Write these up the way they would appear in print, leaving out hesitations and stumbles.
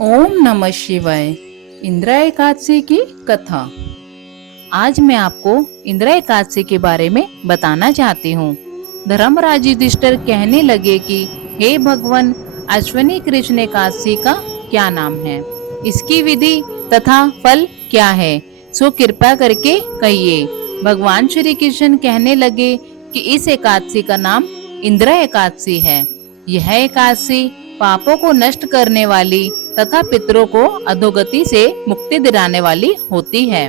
ओम नमः शिवाय। इंदिरा एकादशी की कथा। आज मैं आपको इंदिरा एकादशी के बारे में बताना चाहती हूँ। धर्मराज युधिष्ठिर कहने लगे कि हे भगवान, अश्विनी कृष्ण एकादशी का क्या नाम है, इसकी विधि तथा फल क्या है, सो कृपा करके कहिए। भगवान श्री कृष्ण कहने लगे कि इस एकादशी का नाम इंदिरा एकादशी है। यह एकादशी पापों को नष्ट करने वाली तथा पितरों को अधोगति से मुक्ति दिलाने वाली होती है।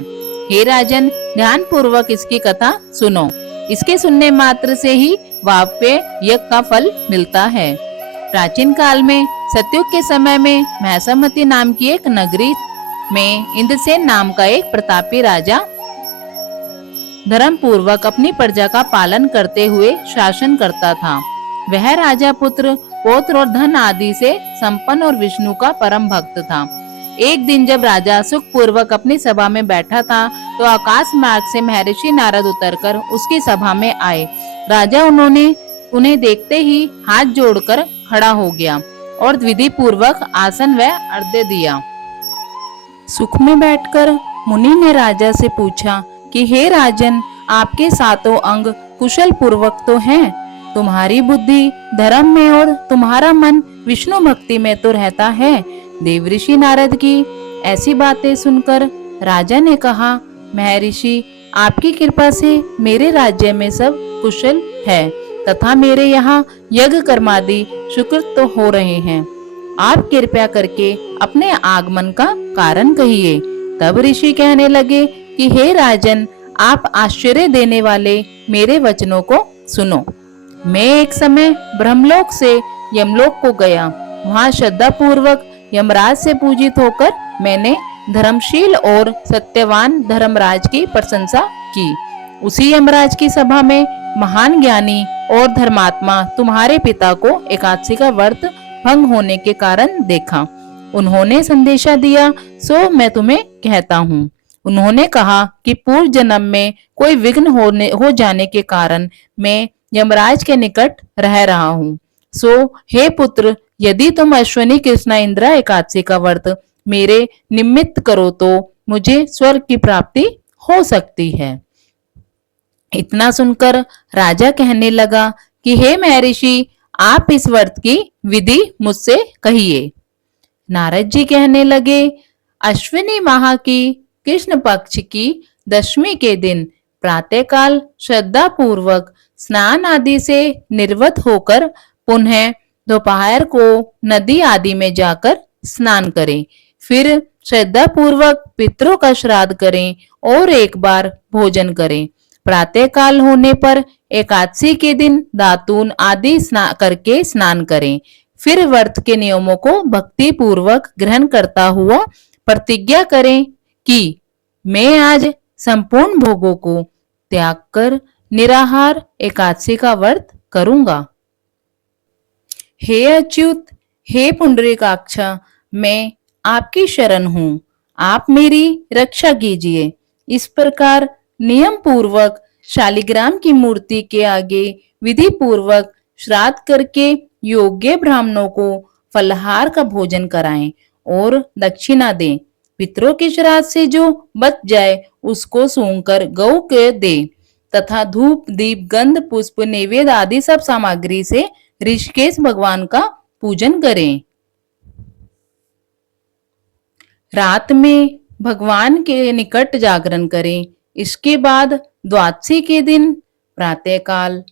हे राजन, ध्यान पूर्वक इसकी कथा सुनो। इसके सुनने मात्र से ही वाप्य यज्ञ का फल मिलता है। प्राचीन काल में सतयुग के समय में महसामती नाम की एक नगरी में इंद्रसेन नाम का एक प्रतापी राजा धर्म पूर्वक अपनी प्रजा का पालन करते हुए शासन करता था। वह राजा पुत्र, पौत्र और धन आदि से संपन्न और विष्णु का परम भक्त था। एक दिन जब राजा सुख पूर्वक अपनी सभा में बैठा था तो आकाश मार्ग से महर्षि नारद उतरकर उसकी सभा में आए। राजा उन्हें देखते ही हाथ जोड़कर खड़ा हो गया और विधि पूर्वक आसन व अर्घ्य दिया। सुख में बैठकर मुनि ने राजा से पूछा कि हे राजन, आपके सातों अंग कुशल पूर्वक तो हैं, तुम्हारी बुद्धि धर्म में और तुम्हारा मन विष्णु भक्ति में तो रहता है। देवऋषि नारद की ऐसी बातें सुनकर राजा ने कहा, महर्षि, आपकी कृपा से मेरे राज्य में सब कुशल है तथा मेरे यहाँ यज्ञ कर्मादि सुकृत तो हो रहे हैं। आप कृपया करके अपने आगमन का कारण कहिए। तब ऋषि कहने लगे कि हे राजन, आप आश्चर्य देने वाले मेरे वचनों को सुनो। मैं एक समय ब्रह्मलोक से यमलोक को गया। वहां श्रद्धा पूर्वक यमराज से पूजित होकर मैंने धर्मशील और सत्यवान धर्मराज की प्रशंसा की। उसी यमराज की सभा में महान ज्ञानी और धर्मात्मा तुम्हारे पिता को एकादशी का व्रत भंग होने के कारण देखा। उन्होंने संदेशा दिया, सो मैं तुम्हें कहता हूँ। उन्होंने कहा कि पूर्व जन्म में कोई विघ्न हो जाने के कारण मैं यमराज के निकट रह रहा हूँ। सो हे पुत्र, यदि तुम अश्विनी कृष्णा इंदिरा एकादशी का व्रत मेरे निमित्त करो तो मुझे स्वर्ग की प्राप्ति हो सकती है। इतना सुनकर राजा कहने लगा कि हे महर्षि, आप इस व्रत की विधि मुझसे कहिए। नारद जी कहने लगे, अश्विनी माह की कृष्ण पक्ष की दशमी के दिन प्रातःकाल श्रद्धा पूर्वक स्नान आदि से निर्वत होकर पुनः दोपहर को नदी आदि में जाकर स्नान करें। फिर श्रद्धा पूर्वक पितरों का श्राद्ध करें और एक बार भोजन करें। प्रातःकाल होने पर एकादशी के दिन दातून आदि करके स्नान करें। फिर व्रत के नियमों को भक्ति पूर्वक ग्रहण करता हुआ प्रतिज्ञा करें कि मैं आज संपूर्ण भोगों को त्याग कर निराहार एकादशी का व्रत करूंगा। हे अच्युत, हे पुंडरीकाक्ष, मैं आपकी शरण हूँ, आप मेरी रक्षा कीजिए। इस प्रकार नियम पूर्वक शालिग्राम की मूर्ति के आगे विधि पूर्वक श्राद्ध करके योग्य ब्राह्मणों को फलहार का भोजन कराएं और दक्षिणा दें। पितरों के श्राद्ध से जो बच जाए उसको सूंघकर गौ के दे तथा धूप दीप गंध पुष्प नैवेद्य आदि सब सामग्री से ऋषिकेश भगवान का पूजन करें। रात में भगवान के निकट जागरण करें। इसके बाद द्वादशी के दिन प्रातःकाल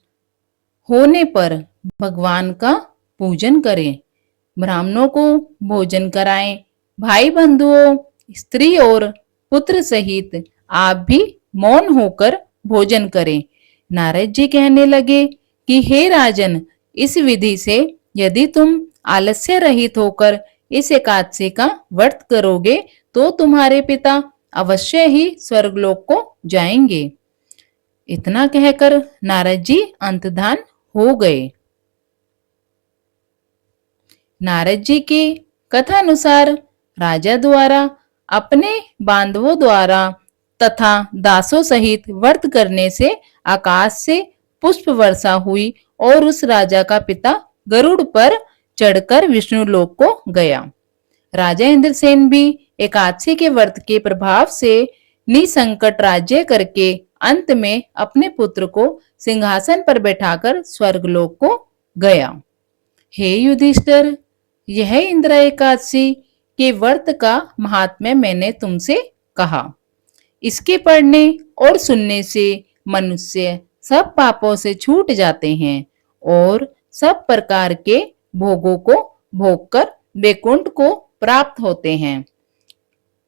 होने पर भगवान का पूजन करें। ब्राह्मणों को भोजन कराएं। भाई बंधुओं, स्त्री और पुत्र सहित आप भी मौन होकर भोजन करें। नारद जी कहने लगे कि हे राजन, इस विधि से यदि तुम आलस्य रहित होकर इस एकादशी का व्रत करोगे तो तुम्हारे पिता अवश्य ही स्वर्गलोक को जाएंगे। इतना कहकर नारद जी अंतर्धान हो गए। नारद जी की कथानुसार राजा द्वारा अपने बांधवों द्वारा तथा दासों सहित व्रत करने से आकाश से पुष्प वर्षा हुई और उस राजा का पिता गरुड़ पर चढ़कर विष्णु लोक को गया। राजा इंद्रसेन भी एकादशी के व्रत के प्रभाव से निसंकट राज्य करके अंत में अपने पुत्र को सिंहासन पर बैठाकर स्वर्गलोक को गया। हे युधिष्ठिर, यह इंदिरा एकादशी के व्रत का महात्म्य मैंने तुमसे कहा। इसके पढ़ने और सुनने से मनुष्य सब पापों से छूट जाते हैं और सब प्रकार के भोगों को भोगकर वैकुंठ को प्राप्त होते हैं।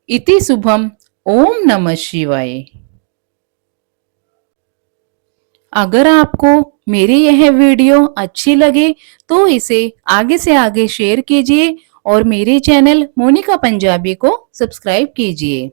इति शुभम। ओम नमः शिवाय। अगर आपको मेरी यह वीडियो अच्छी लगे तो इसे आगे से आगे शेयर कीजिए और मेरे चैनल मोनिका पंजाबी को सब्सक्राइब कीजिए।